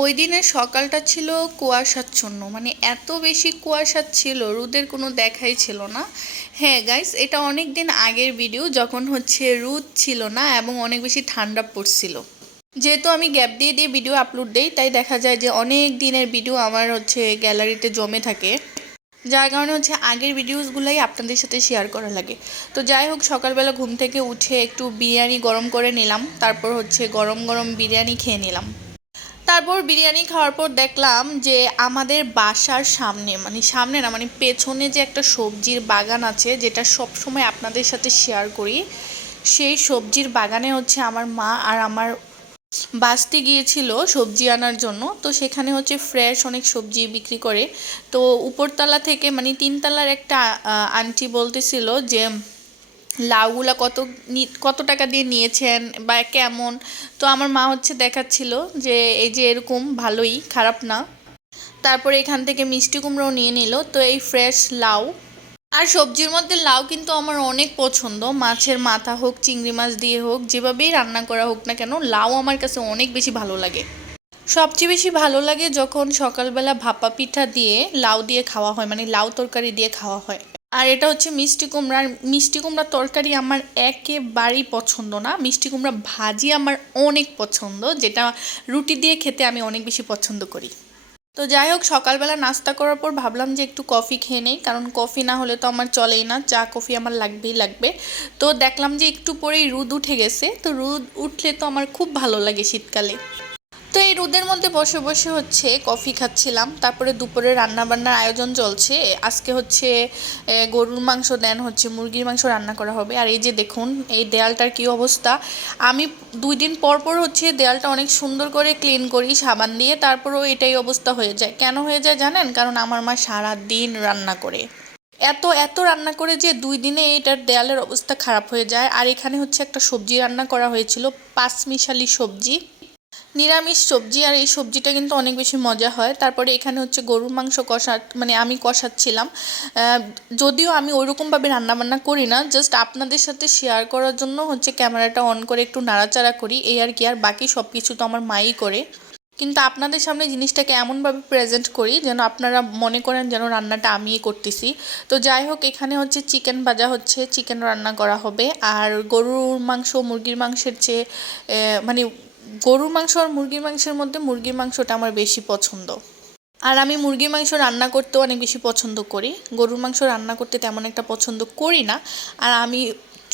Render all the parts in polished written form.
ওই দিনের সকালটা ছিল কুয়াশাচ্ছন্ন, মানে এত বেশি কুয়াশা ছিল, রোদের কোনো দেখাই ছিল না। হ্যাঁ গাইস, এটা অনেক দিন আগের ভিডিও, যখন হচ্ছে রোদ ছিল না এবং অনেক বেশি ঠান্ডা পড়ছিল। যেহেতু আমি গ্যাপ দিয়ে দিয়ে ভিডিও আপলোড দেই, তাই দেখা যায় যে অনেক দিনের ভিডিও আমার হচ্ছে গ্যালারিতে জমে থাকে, যার কারণে হচ্ছে আগের ভিডিওসগুলোই আপনাদের সাথে শেয়ার করা লাগে। তো যাই হোক, সকালবেলা ঘুম থেকে উঠে একটু বিরিয়ানি গরম করে নিলাম, তারপর হচ্ছে গরম গরম বিরিয়ানি খেয়ে নিলাম। তারপর বিরিয়ানি খাওয়ার পর দেখলাম যে আমাদের বাসার সামনে, মানে সামনে না, মানে পেছনে যে একটা সবজির বাগান আছে, যেটা সব সময় আপনাদের সাথে শেয়ার করি, সেই সবজির বাগানে হচ্ছে আমার মা আর আমার বাস্তি গিয়েছিল সবজি আনার জন্য। তো সেখানে হচ্ছে ফ্রেশ অনেক সবজি বিক্রি করে। তো উপরতলা থেকে, মানে তিনতলার একটা আন্টি বলতেছিল যে লাউগুলা কত টাকা দিয়ে নিয়েছেন বা কেমন। তো আমার মা হচ্ছে দেখাচ্ছিল যে এই যে এরকম, ভালোই, খারাপ না। তারপরে এখান থেকে মিষ্টি কুমড়াও নিয়ে নিল। তো এই ফ্রেশ লাউ, আর সবজির মধ্যে লাউ কিন্তু আমার অনেক পছন্দ, মাছের মাথা হোক, চিংড়ি মাছ দিয়ে হোক, যেভাবেই রান্না করা হোক না কেন, লাউ আমার কাছে অনেক বেশি ভালো লাগে। সবচেয়ে বেশি ভালো লাগে যখন সকালবেলা ভাপা পিঠা দিয়ে লাউ দিয়ে খাওয়া হয়, মানে লাউ তরকারি দিয়ে খাওয়া হয়। আর এটা হচ্ছে মিষ্টি কুমড়ার, মিষ্টি কুমড়া তরকারি আমার একেবারেই পছন্দ না, মিষ্টি কুমড়া ভাজি আমার অনেক পছন্দ, যেটা রুটি দিয়ে খেতে আমি অনেক বেশি পছন্দ করি। তো যাই হোক, সকালবেলা নাস্তা করার পর ভাবলাম যে একটু কফি খেয়ে নেই, কারণ কফি না হলে তো আমার চলেই না, চা কফি আমার লাগবেই লাগবে। তো দেখলাম যে একটু পরেই রোদ উঠে গেছে, তো রোদ উঠলে তো আমার খুব ভালো লাগে শীতকালে। তো এই রোদের মধ্যে বসে বসে হচ্ছে কফি খাচ্ছিলাম। তারপরে দুপুরে রান্না বান্নার আয়োজন চলছে। আজকে হচ্ছে গরুর মাংস দেন হচ্ছে মুরগির মাংস রান্না করা হবে। আর এই যে দেখুন এই দেয়ালটার কি অবস্থা। আমি 2 দিন পর পর হচ্ছে দেয়ালটা অনেক সুন্দর করে ক্লিন করি সাবান দিয়ে, তারপরেও এটাই অবস্থা হয়ে যায়। কেন হয়ে যায় জানেন? কারণ আমার মা সারা দিন রান্না করে, এত এত রান্না করে যে 2 দিনে এটার দেয়ালের অবস্থা খারাপ হয়ে যায়। আর এখানে হচ্ছে একটা সবজি রান্না করা হয়েছিল, পাঁচমিশালি সবজি, নিরামিষ সবজি। আর এই সবজিটা কিন্তু অনেক বেশি মজা হয়। তারপরে এখানে হচ্ছে গরুর মাংস কষা, মানে আমি কষাচ্ছিলাম। যদিও আমি ওইরকমভাবে রান্নাবান্না করি না, জাস্ট আপনাদের সাথে শেয়ার করার জন্য হচ্ছে ক্যামেরাটা অন করে একটু নাড়াচাড়া করি, এই আর কি। আর বাকি সব কিছু তো আমার মাই করে, কিন্তু আপনাদের সামনে জিনিসটাকে এমনভাবে প্রেজেন্ট করি যেন আপনারা মনে করেন যেন রান্নাটা আমিই করতেছি। তো যাই হোক, এখানে হচ্ছে চিকেন ভাজা হচ্ছে, চিকেন রান্না করা হবে। আর গরুর মাংস মুরগির মাংসের চেয়ে মানে গরুর মাংস আর মুরগির মাংসের মধ্যে মুরগির মাংসটা আমার বেশি পছন্দ। আর আমি মুরগির মাংস রান্না করতেও অনেক বেশি পছন্দ করি, গরুর মাংস রান্না করতে তেমন একটা পছন্দ করি না। আর আমি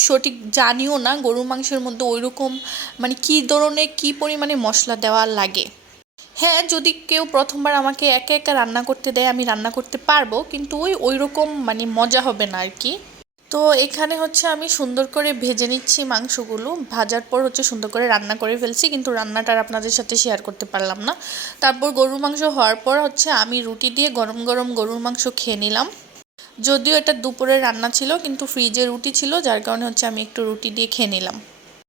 সঠিক জানিও না গরুর মাংসের মধ্যে ওইরকম মানে কী ধরনের কী পরিমাণে মশলা দেওয়া লাগে। হ্যাঁ, যদি কেউ প্রথমবার আমাকে একা একা রান্না করতে দেয় আমি রান্না করতে পারবো, কিন্তু ওইরকম মানে মজা হবে না আর কি। তো এখানে হচ্ছে আমি সুন্দর করে ভেজে নিচ্ছি মাংসগুলো, ভাজার পর হচ্ছে সুন্দর করে রান্না করে ফেলছি, কিন্তু রান্নাটা আর আপনাদের সাথে শেয়ার করতে পারলাম না। তারপর গরুর মাংস হওয়ার পর হচ্ছে আমি রুটি দিয়ে গরম গরম গরুর মাংস খেয়ে নিলাম। যদিও এটা দুপুরের রান্না ছিল, কিন্তু ফ্রিজে রুটি ছিল, যার কারণে হচ্ছে আমি একটু রুটি দিয়ে খেয়ে নিলাম।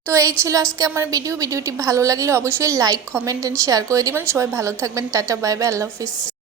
তো এই ছিল আজকে আমার ভিডিওটি ভালো লাগলে অবশ্যই লাইক, কমেন্ট অ্যান্ড শেয়ার করে দিবেন। সবাই ভালো থাকবেন, টাটা, বাই বাই, আল্লাহ হাফিজ।